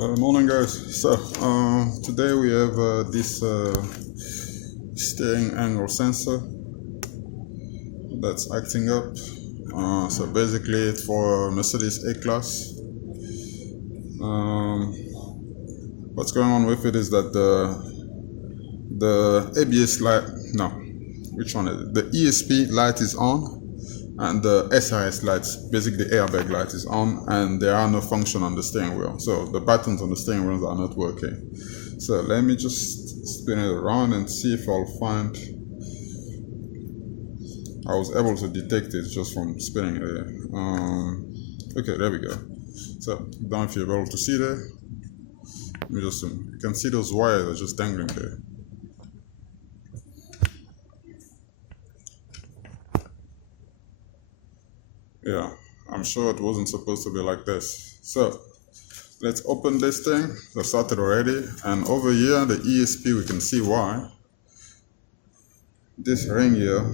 Morning guys. So today we have this steering angle sensor that's acting up. So basically it's for Mercedes A-Class. What's going on with it is that the ABS light, no, which one is it? The ESP light is on, and the SRS lights, basically the airbag light, is on, and there are no function on the steering wheel. So the buttons on the steering wheels are not working. So let me just spin it around and see if I'll find. I was able to detect it just from spinning it. Okay, there we go. So I don't know if you're able to see there. Let me just, you can see those wires are just dangling there. Yeah, I'm sure it wasn't supposed to be like this. So let's open this thing. I started already, and over here the ESP, we can see why. This ring here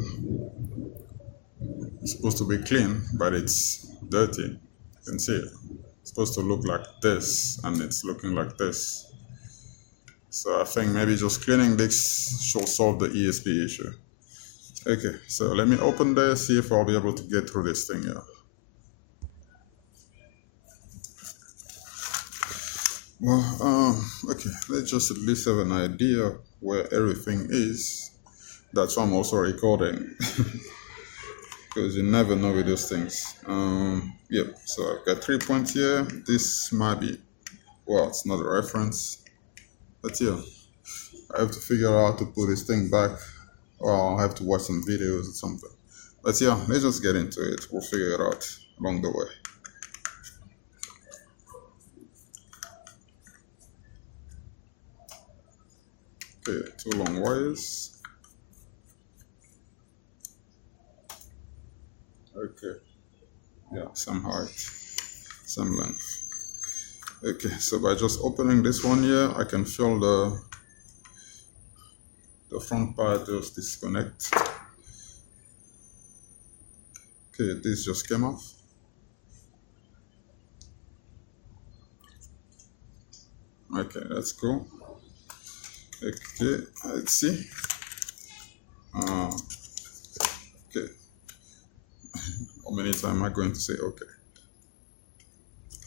is supposed to be clean, but it's dirty. You can see it. It's supposed to look like this, and it's looking like this. So I think maybe just cleaning this should solve the ESP issue. Okay, so let me open there, see if I'll be able to get through this thing here. Well, okay, let's just at least have an idea where everything is. That's why I'm also recording. Because you never know with those things. Yep, so I've got 3 points here. This might be, well, it's not a reference. But yeah, I have to figure out how to put this thing back. Or I'll have to watch some videos or something. But yeah, let's just get into it. We'll figure it out along the way. Okay, 2 long wires. Okay, yeah, same height, same length. Okay, so by just opening this one here, I can feel the front part just disconnect. Okay, this just came off. Okay, that's cool. Okay, let's see. Okay. How many times am I going to say okay?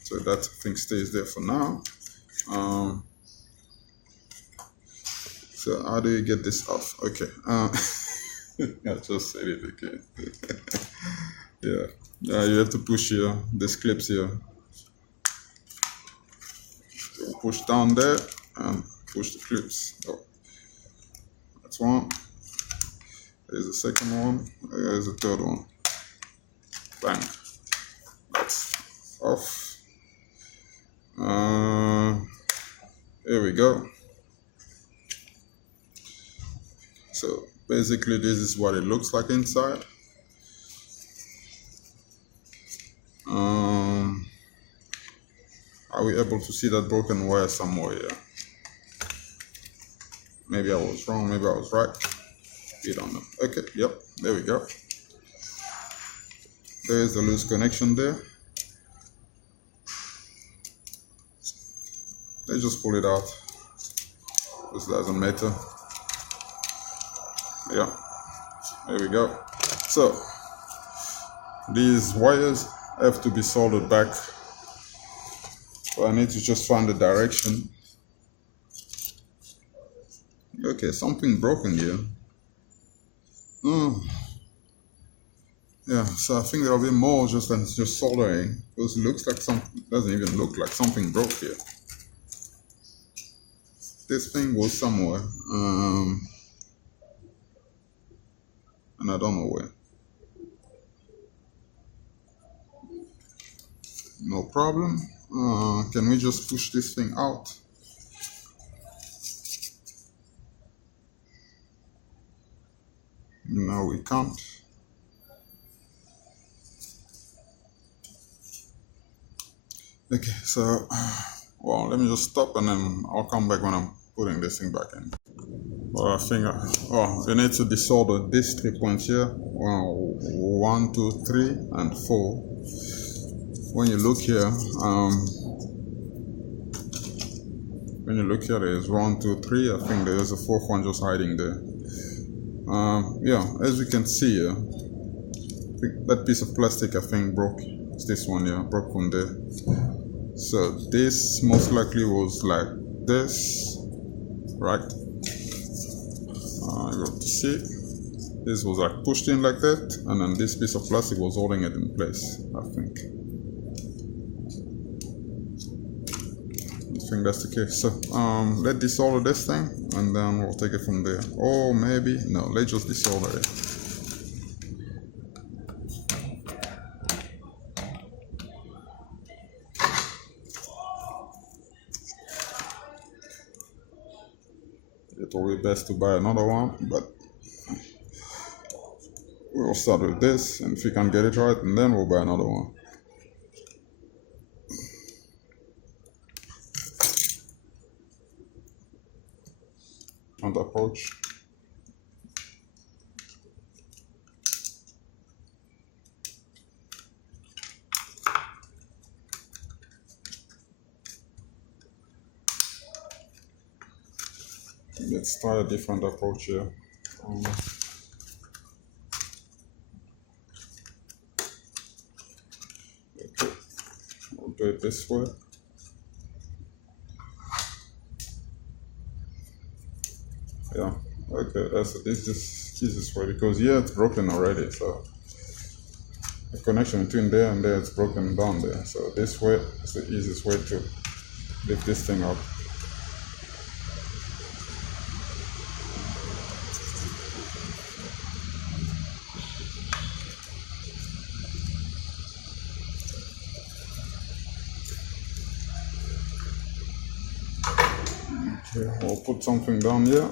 So that thing stays there for now. So how do you get this off? Okay. I just said it again. Yeah, you have to push here. This clips here. So push down there and push the clips. Oh, that's one. There's the second one. There's the third one. Bang. That's off. Here we go. So basically this is what it looks like inside. Are we able to see that broken wire somewhere here? Maybe I was wrong, maybe I was right. We don't know. Okay, yep, there we go. There's the loose connection there. Let's just pull it out. This doesn't matter. Yeah, there we go. So these wires have to be soldered back. So I need to just find the direction. Okay, something broken here. Yeah, so I think there'll be more just than just soldering, because it looks like something, doesn't even look like something broke here. This thing goes somewhere, and I don't know where. No problem. Can we just push this thing out? No, we can't. Okay, so, well, let me just stop and then I'll come back when I'm putting this thing back in. Well, I think, we need to desolder these 3 points here. 1, 2, 3, and 4. When you look here, when you look at it, it's 1, 2, 3. I think there's a fourth one just hiding there. Yeah, as you can see here, that piece of plastic I think broke. It's this one, yeah, broke from there. So this most likely was like this, right? You got to see. This was like pushed in like that, and then this piece of plastic was holding it in place, I think. I think that's the case. So let's desolder this thing, and then we'll take it from there. Or maybe, no, let's just desolder it. It will be best to buy another one, but we'll start with this, and if we can get it right, and then we'll buy another one. And approach. Let's try a different approach here. Okay, we'll do it this way. Yeah, okay, that's the easiest way, because here it's broken already, so the connection between there and there is broken down there. So this way is the easiest way to lift this thing up. Okay, we'll put something down here.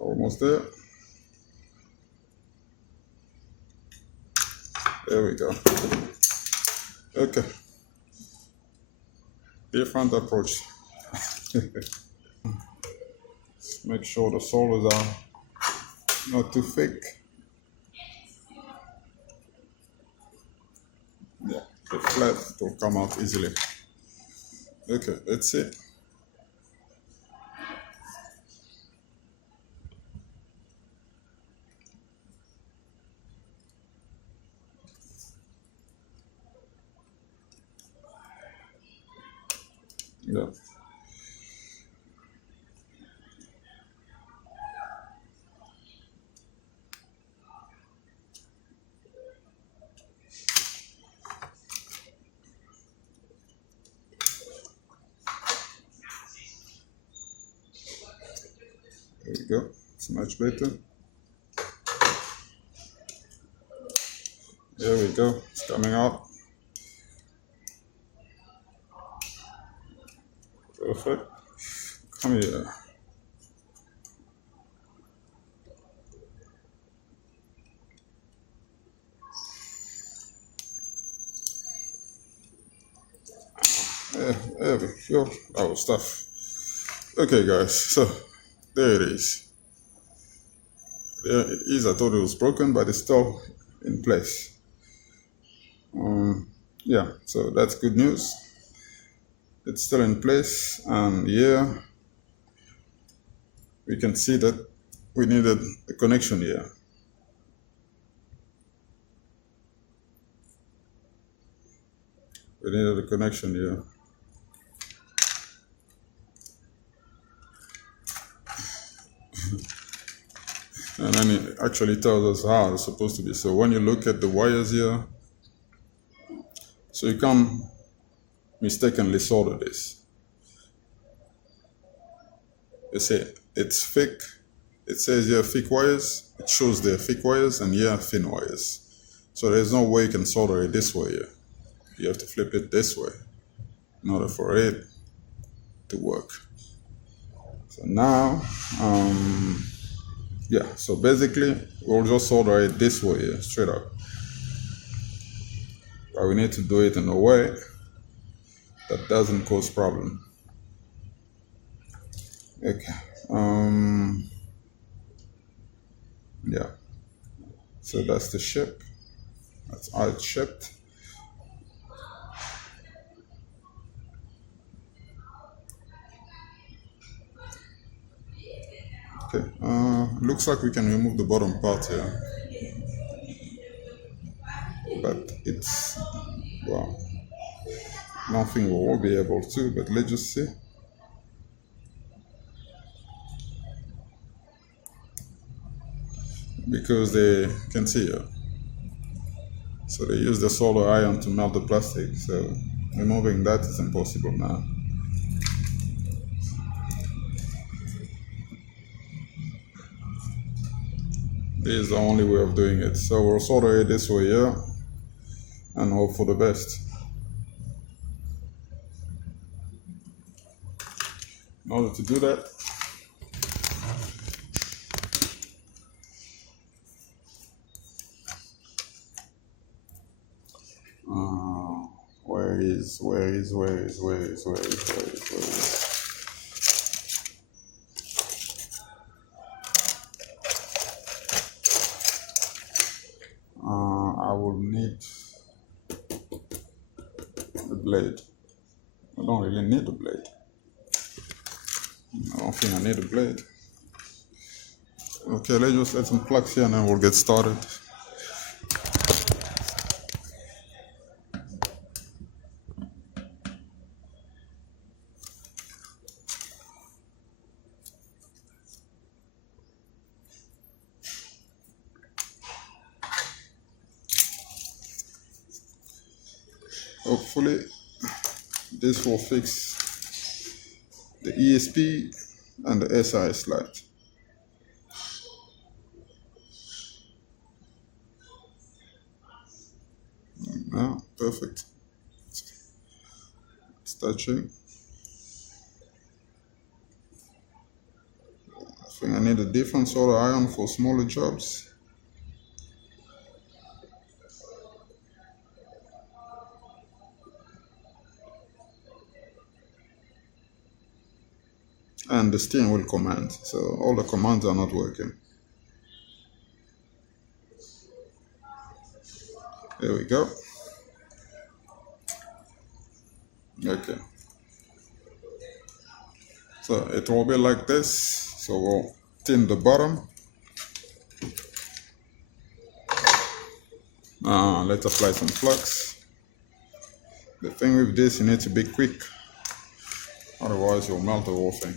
Almost there. There we go. Okay. Different approach. Make sure the solders are not too thick. Yeah, the flat will come out easily. Okay, that's it. Yeah. There we go. It's much better. There we go. It's coming out. Perfect. Come here. There we go. Our stuff. Okay, guys. So there it is. There it is. I thought it was broken, but it's still in place. Yeah. So that's good news. It's still in place, and here we can see that we needed a connection here. We needed a connection here. And then it actually tells us how it's supposed to be. So when you look at the wires here, so you can't mistakenly solder this. You see, it's thick. It says here thick wires. It shows there thick wires, and here thin wires. So there's no way you can solder it this way here. You have to flip it this way in order for it to work. So now, yeah, so basically we'll just solder it this way, straight up. But we need to do it in a way that doesn't cause problem. Okay. Yeah. So that's the ship. That's how it's shipped. Okay. Looks like we can remove the bottom part here, but it's, well, nothing we won't be able to. But let's just see. Because they can see it. So they use the solar iron to melt the plastic. So removing that is impossible now. This is the only way of doing it. So we'll solder it this way here and hope for the best. In order to do that, where is I will need the blade. I don't really need the blade. I don't think I need a blade. Okay, let's just let some plugs here and then we'll get started. Hopefully this will fix the ESP and the SI slide. Yeah, perfect. It's touching. I think I need a different solar iron for smaller jobs. And the steering wheel command. So all the commands are not working. There we go. Okay. So it will be like this. So we'll thin the bottom. Let's apply some flux. The thing with this, you need to be quick. Otherwise you'll melt the whole thing.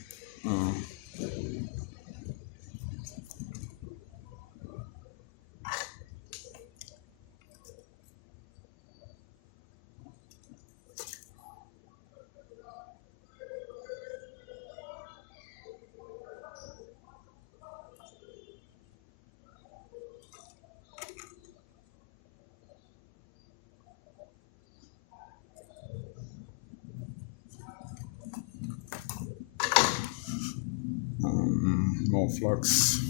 More flux.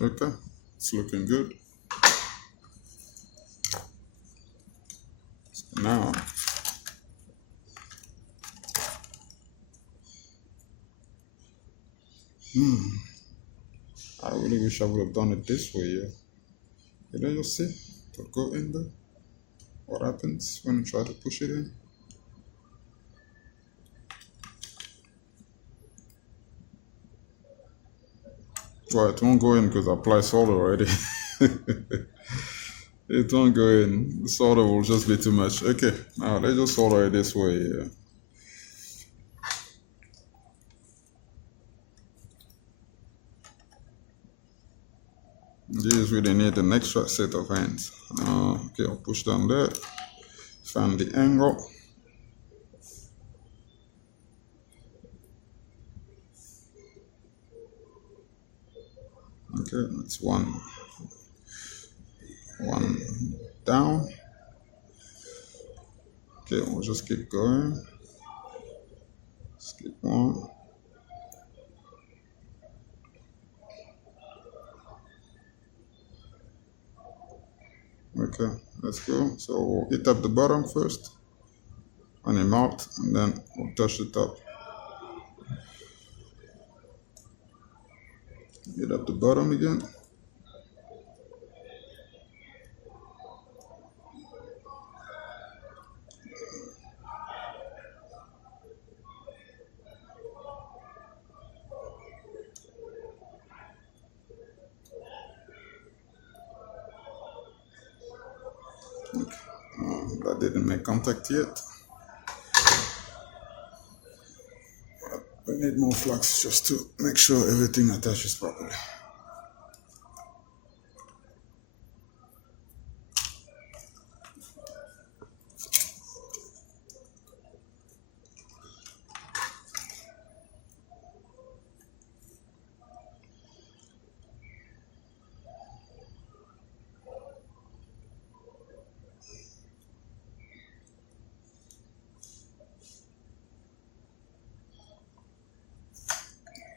Okay, it's looking good. Now, I really wish I would have done it this way. Yeah. Did I just see? To go in there? What happens when you try to push it in? Well, it won't go in because I applied solder already. It won't go in. The solder will just be too much. Okay, now let's just solder it this way. Yeah. These really need an extra set of hands. Okay, I'll push down there, find the angle. Okay, that's one down. Okay, we'll just keep going. Skip one. Okay, let's go. So we'll hit up the bottom first on the mount, and then we'll touch the top. Hit up the bottom again. Okay. That didn't make contact yet. We need more flux just to make sure everything attaches properly.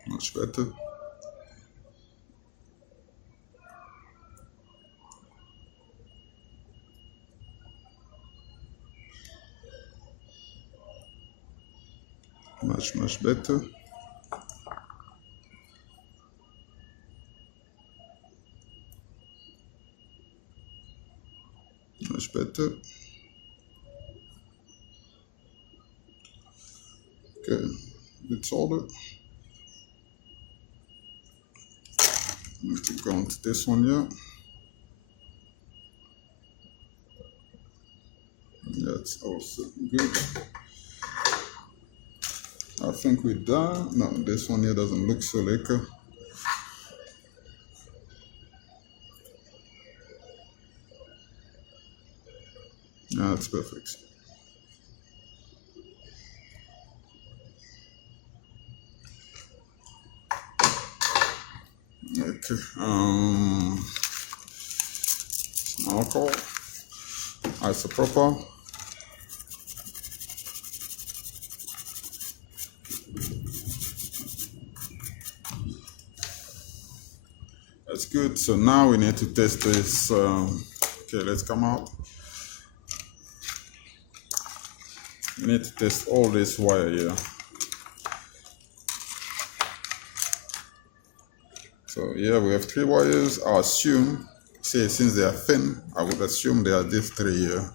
Much better. Much better. Much better. Okay, it's soldered. Keep going to this one here. That's also good. I think we're done. No, this one here doesn't look so lekker. That's perfect. Okay. Alcohol, isopropyl. That's good. So now we need to test this. Okay, let's come out. We need to test all this wire here. So here we have 3 wires. I assume, say since they are thin, I would assume they are these 3 here.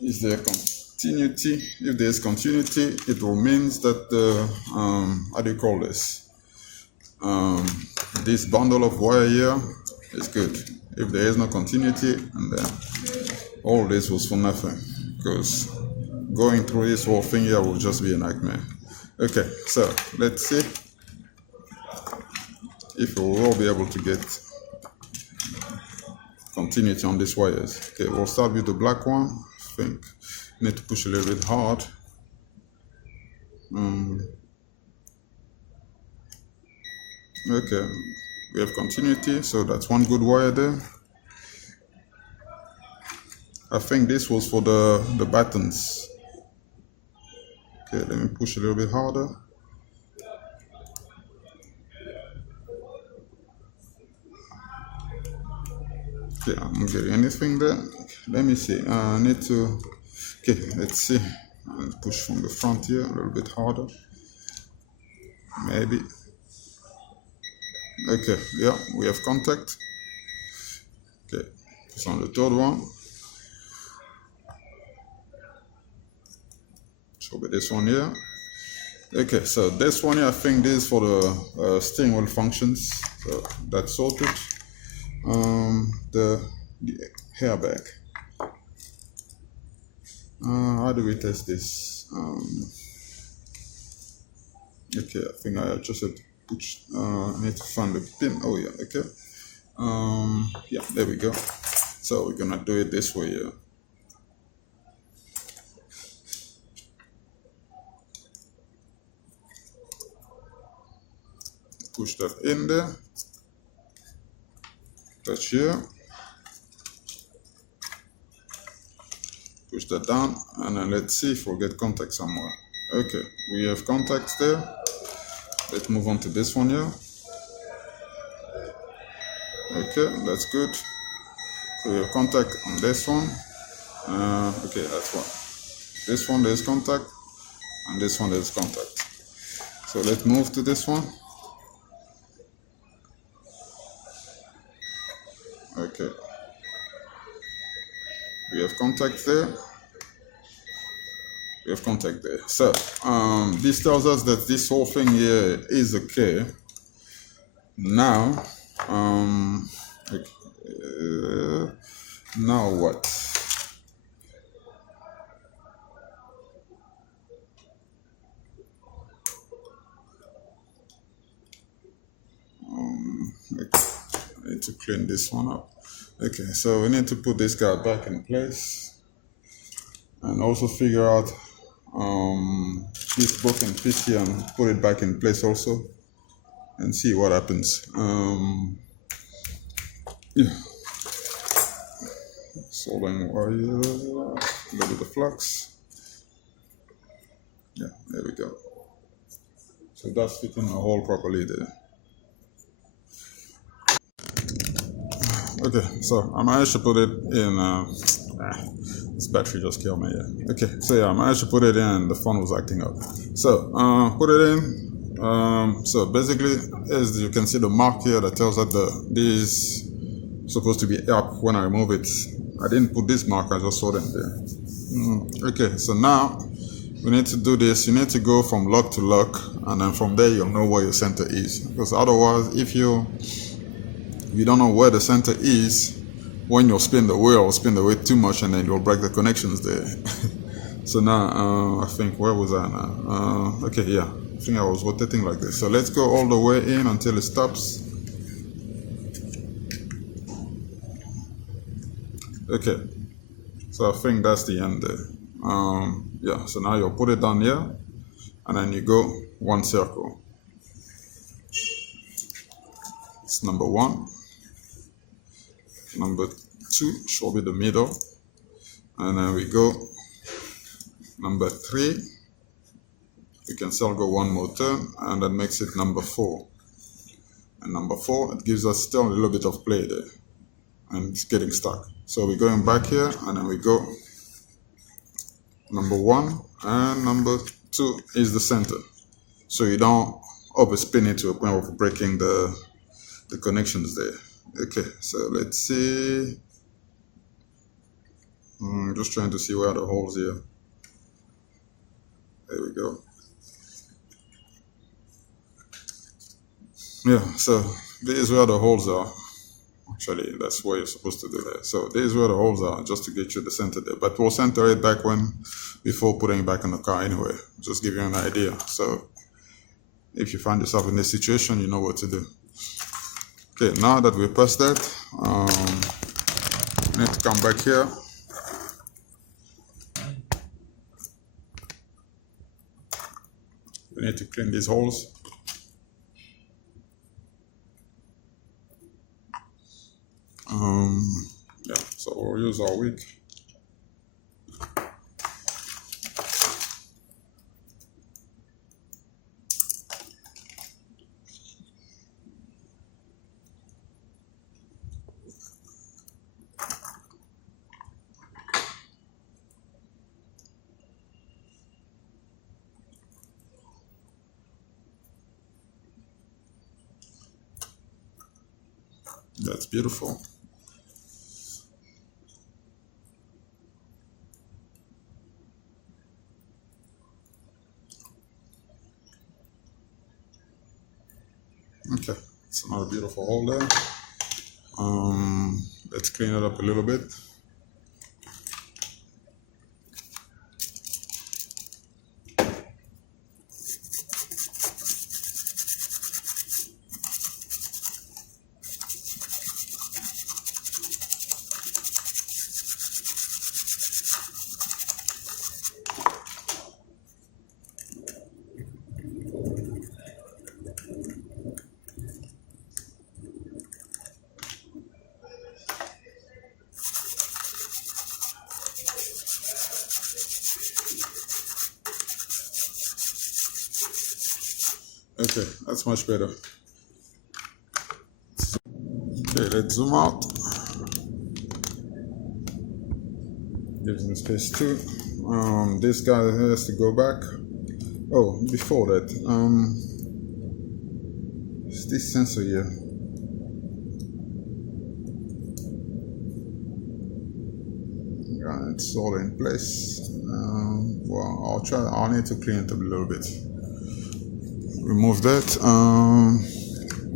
Is there continuity? If there is continuity, it will mean that the, how do you call this? This bundle of wire here is good. If there is no continuity, and then all this was for nothing, because going through this whole thing here will just be a nightmare. Okay, so let's see if we will be able to get continuity on these wires. Okay, we'll start with the black one. I think need to push a little bit hard. Okay, we have continuity, so that's one good wire there. I think this was for the buttons. Okay, let me push a little bit harder. Okay, I'm not getting anything there. Okay, let me see. I need to. Okay, let's see. I'll push from the front here a little bit harder. Maybe. Okay, yeah, we have contact. Okay, it's on the third one. Show me this one here. Okay, so this one here, I think this is for the steering wheel functions. So that's sorted. The airbag. How do we test this? Okay, I think I just have to Which I need to find the pin. Oh yeah, okay. Yeah, there we go. So we're gonna do it this way. Yeah. Push that in there. Touch here. Push that down, and then let's see if we'll get contact somewhere. Okay, we have contacts there. Let's move on to this one here. Okay, that's good. So we have contact on this one. Okay, that's one. This one there's contact, and this one there's contact. So let's move to this one. Okay, we have contact there. We have contact there. So this tells us that this whole thing here is okay. Now, okay, now what? Okay. I need to clean this one up. Okay, so we need to put this guy back in place, and also figure out this broken piece here and put it back in place also, and see what happens. Yeah. Soldering wire, a little bit of flux. Yeah, there we go. So that's fitting the hole properly there. Okay, so I managed to put it in. This battery just killed me. Yeah. Okay, so yeah, I managed to put it in. The phone was acting up. So put it in. So basically, as you can see, the mark here that tells that this is supposed to be up when I remove it. I didn't put this mark. I just saw them there. Okay, so now we need to do this. You need to go from lock to lock, and then from there you'll know where your center is. Because otherwise, if you don't know where the center is, when you spin the wheel too much, and then you'll break the connections there. So now, I think, where was I now? Okay, yeah, I think I was rotating like this. So let's go all the way in until it stops. Okay, so I think that's the end there. Yeah, so now you'll put it down here, and then you go one circle. It's number one. Number two should be the middle, and then we go number three. We can still go one more turn, and that makes it number four. And number four, it gives us still a little bit of play there, and it's getting stuck. So we're going back here, and then we go number one, and number two is the center. So you don't overspin it to a point of breaking the connections there. Okay, so let's see. Just trying to see where are the holes here. There we go. Yeah, so this is where the holes are. Actually, that's where you're supposed to do that. So this is where the holes are, just to get you the center there. But we'll center it back before putting it back in the car anyway. Just give you an idea. So if you find yourself in this situation, you know what to do. Okay, now that we passed that, we need to come back here. We need to clean these holes. Yeah, so we'll use our wig. That's beautiful. Okay, it's another beautiful hole there. Let's clean it up a little bit. Okay, that's much better. Okay, let's zoom out. Gives me space too. This guy has to go back. Oh, before that, it's this sensor here. Yeah, it's all in place. Well, I'll need to clean it up a little bit. Remove that.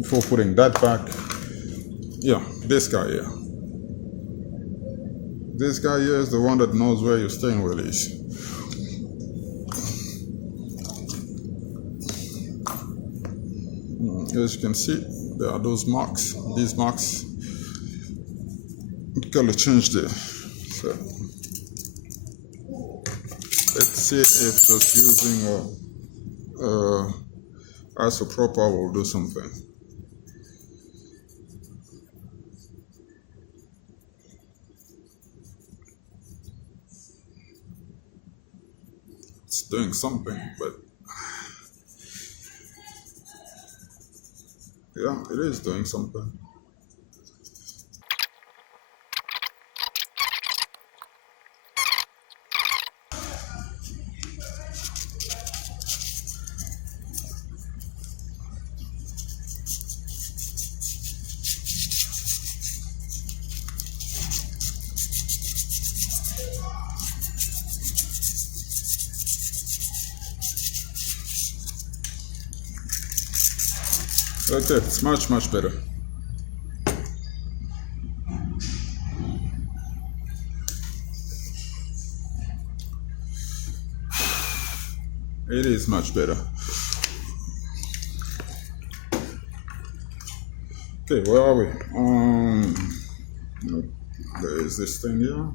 Before putting that back, yeah, this guy here. This guy here is the one that knows where your steering wheel is. As you can see, there are those marks. These marks, color change there. So let's see if just using a isopropyl will do something. It's doing something, but yeah, it is doing something. Okay, it's much better. It is much better. Okay, where are we? There is this thing here.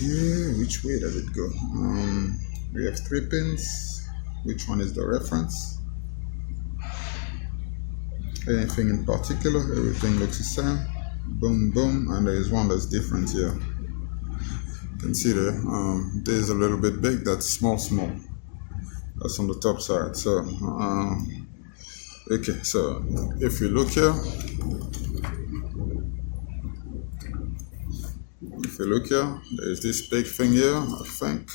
Okay, which way does it go? We have 3 pins. Which one is the reference? Anything in particular? Everything looks the same. Boom, boom, and there is one that's different here. You can see there. This is a little bit big. That's small. That's on the top side. So, okay. So if you look here. If you look here, there's this big thing here, I think.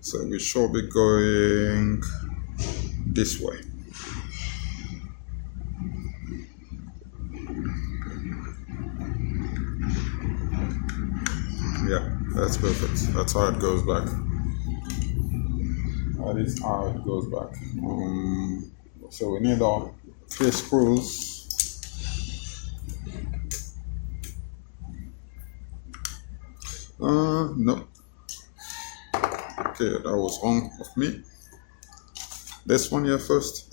So we should be going this way. Yeah, that's perfect. That's how it goes back. That is how it goes back. So we need our 3 screws. No. Okay, that was wrong of me. This one here first.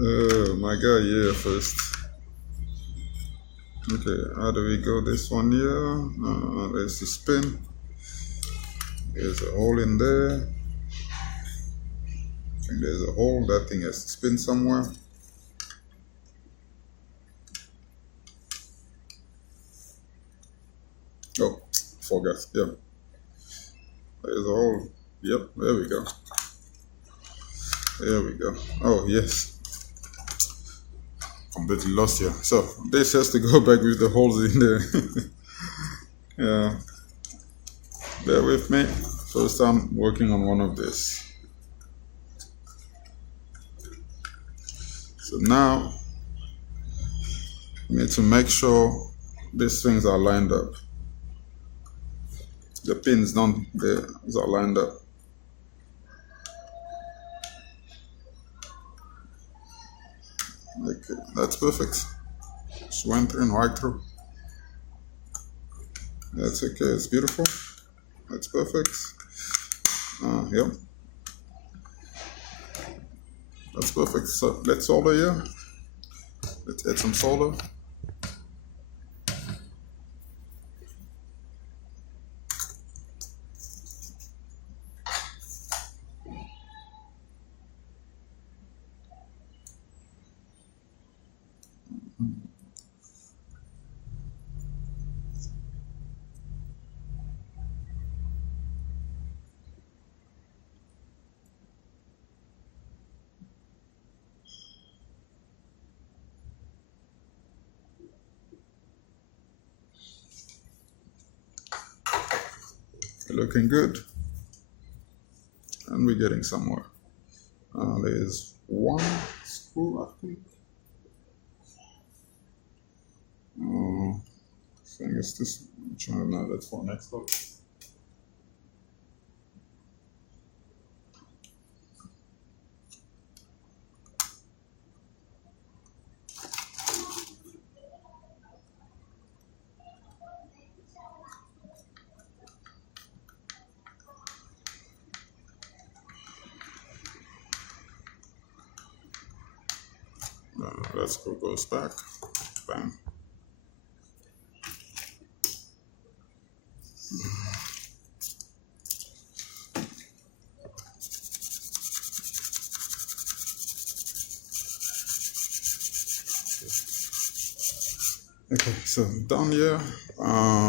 Oh my god, yeah, first. Okay, how do we go? This one here. There's the spin. There's a hole in there. I think there's a hole. That thing has to spin somewhere. Oh, forgot. Yeah. There's a hole. Yep, there we go. There we go. Oh, yes. Completely lost here. So, this has to go back with the holes in there. Yeah. Bear with me. First I'm working on one of this. So now, we need to make sure these things are lined up. The pins down there are lined up. Okay, that's perfect. Just went through and right through. That's okay, it's beautiful. That's perfect. Yep. That's perfect. So let's solder here. Let's add some solder. looking good, and we're getting somewhere. There's one screw, I think. I think it's this. No, that's for next up. That screw goes back. Bam. Okay, so down here,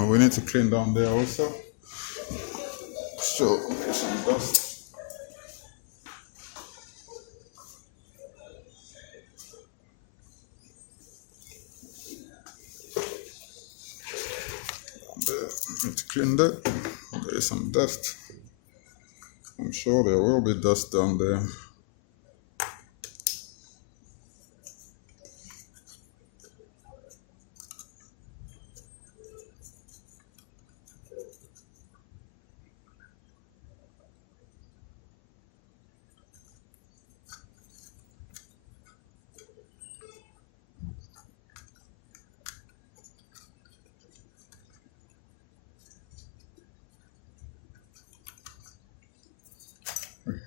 we need to clean down there also. So some dust. There, need to clean that. There is some dust. I'm sure there will be dust down there.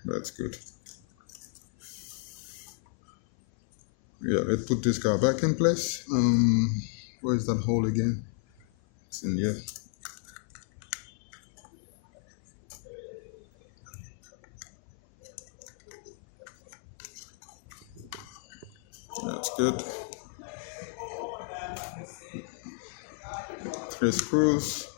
That's good. Yeah, let's put this guy back in place. Where's that hole again? It's in here. That's good. 3 screws.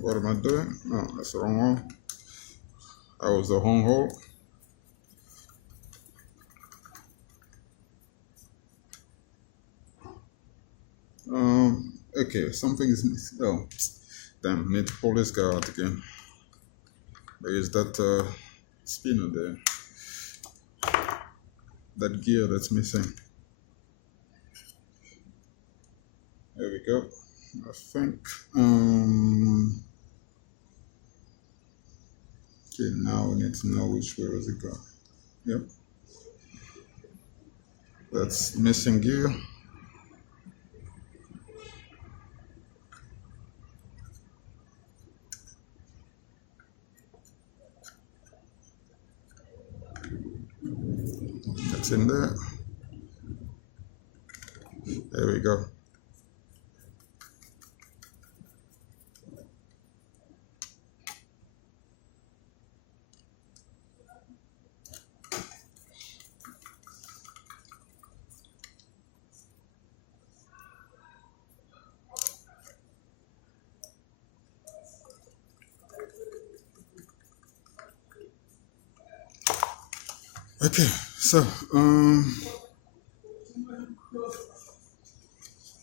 What am I doing? No, that's the wrong hole. That was the wrong hole. Okay, something is missing. Oh, damn, I need to pull this guy out again. There is that spinner there. That gear that's missing. There we go. I think. Okay, now we need to know which way was it going. Yep. That's missing gear. That's in there. There we go. Okay, so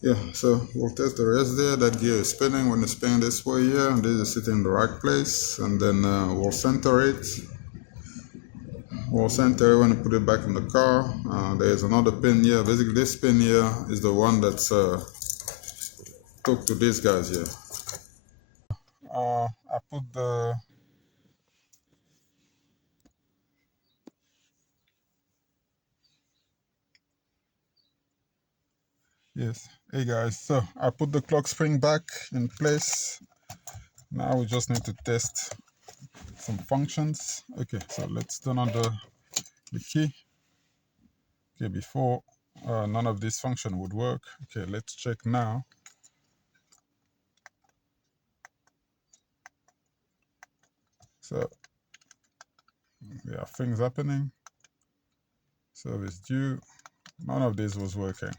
yeah, so we'll test the rest there. That gear is spinning. When it's spinning this way here, and this is sitting in the right place, and then we'll center it. We'll center it when we put it back in the car. There's another pin here. Basically, this pin here is the one that's hooked to these guys here. I put the Yes. Hey guys, so I put the clock spring back in place. Now we just need to test some functions. Okay, so let's turn on the key. Okay, before none of this function would work. Okay, let's check now. So there are things happening. Service due. None of this was working.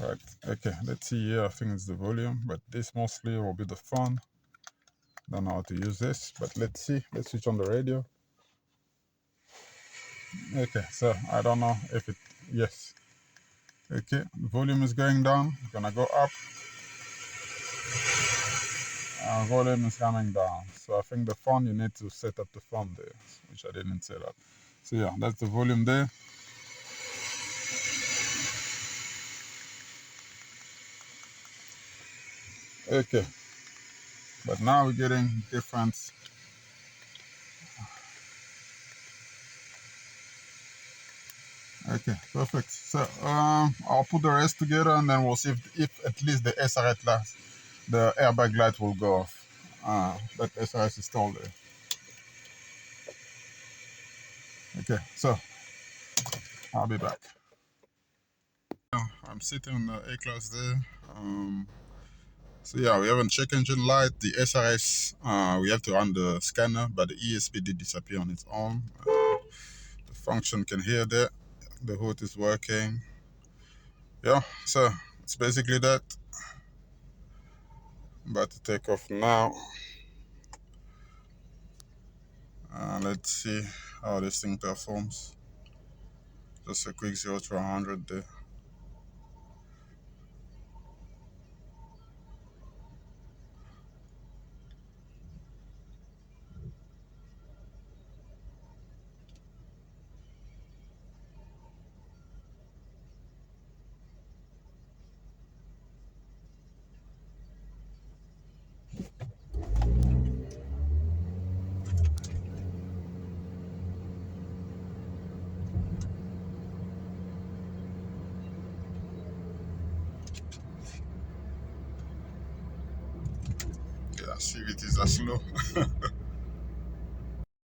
Right, okay, let's see here. I think it's the volume, but this mostly will be the phone. Don't know how to use this, but let's see. Let's switch on the radio. Okay, so I don't know if it, yes. Okay, the volume is going down. It's gonna go up. Volume is coming down. So I think the font, you need to set up the font there, which I didn't set up. So yeah, that's the volume there. Okay, but now we're getting different. Okay, perfect. So I'll put the rest together and then we'll see if at least the SRS light, the airbag light will go off. But SRS is still there. Okay, so I'll be back. I'm sitting on the A-Class there. So yeah, we have a check engine light, the SRS, we have to run the scanner, but the ESP did disappear on its own. The function can hear that. The hood is working. Yeah, so it's basically that. I'm about to take off now. Let's see how this thing performs. Just a quick 0 to 100 there. Yeah, CVTs are slow.